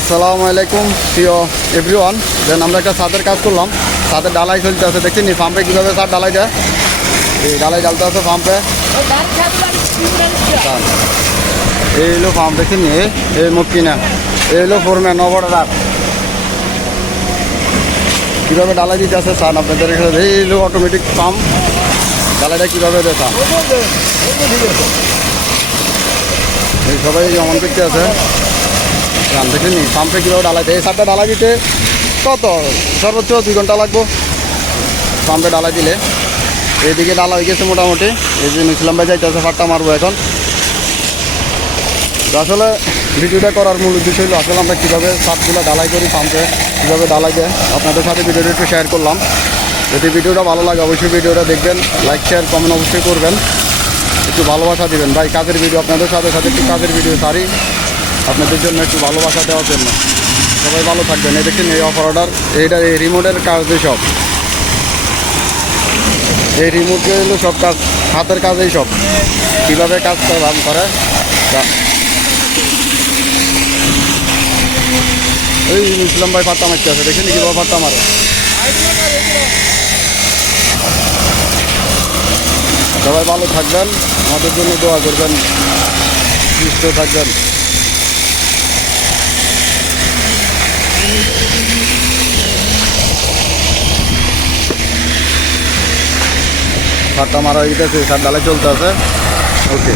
আসসালামু আলাইকুম প্রিয় এভরিওয়ান। দেন আমরা একটা ছাদের কাজ করলাম, ছাদের ডালাই চলতে আছে। দেখছেন নি পাম্পে কীভাবে ছাদ ডালাই দেয়, এই ডালাই জ্বালতে আছে পাম্পে। এই হলো পাম্প, দেখছেন নি এই মক্কিনা, এই হলো ফোরম্যান অবর্ডার কীভাবে ডালাই দিতে আছে ছাদ আপনাদের। এই হলো অটোমেটিক পাম্প, ডালাইটা কীভাবে দেখা এই সবাই যেমন দেখতে আছে। দেখেন নি পাম্পে কীভাবে ডালাই দেয়। এই ছাদটা ডালাই দিতে কত সর্বোচ্চ 2 ঘন্টা লাগবো পাম্পে ডালাই দিলে। এইদিকে ডালা হয়ে গেছে মোটামুটি। এই যে ইসলাম ভাই যাইতেছে, ফাট্টা মারবো এখন। তো আসলে ভিডিওটা করার মূল উদ্দেশ্য হলো আসলে আমরা কীভাবে ছাদগুলো ডালাই করি, পাম্পে কীভাবে ডালাই দেয় আপনাদের সাথে ভিডিওটা একটু শেয়ার করলাম। যদি ভিডিওটা ভালো লাগে অবশ্যই ভিডিওটা দেখবেন, লাইক শেয়ার কমেন্ট অবশ্যই করবেন, একটু ভালোবাসা দিবেন। ভাই কাজের ভিডিও আপনাদের সাথে সাথে একটু কাজের ভিডিও সারি আপনাদের জন্য, একটু ভালোবাসা দেওয়ার জন্য। সবাই ভালো থাকবেন। এই দেখেন এই অফার অর্ডার, এইটা এই রিমোটের কাজ, সব এই রিমোটে হলো সব কাজ, হাতের কাজেই সব কীভাবে কাজ করে। এই ইসলাম ভাই পাত্তা মারতে আছে, দেখেন কীভাবে পাত্তা মারে। সবাই ভালো থাকবেন, আমাদের জন্য দোয়া করবেন, সুস্থ থাকবেন। ছাদটা মারা হয়ে গেছে, ছাদ ডালাই চলতে আছে। ওকে।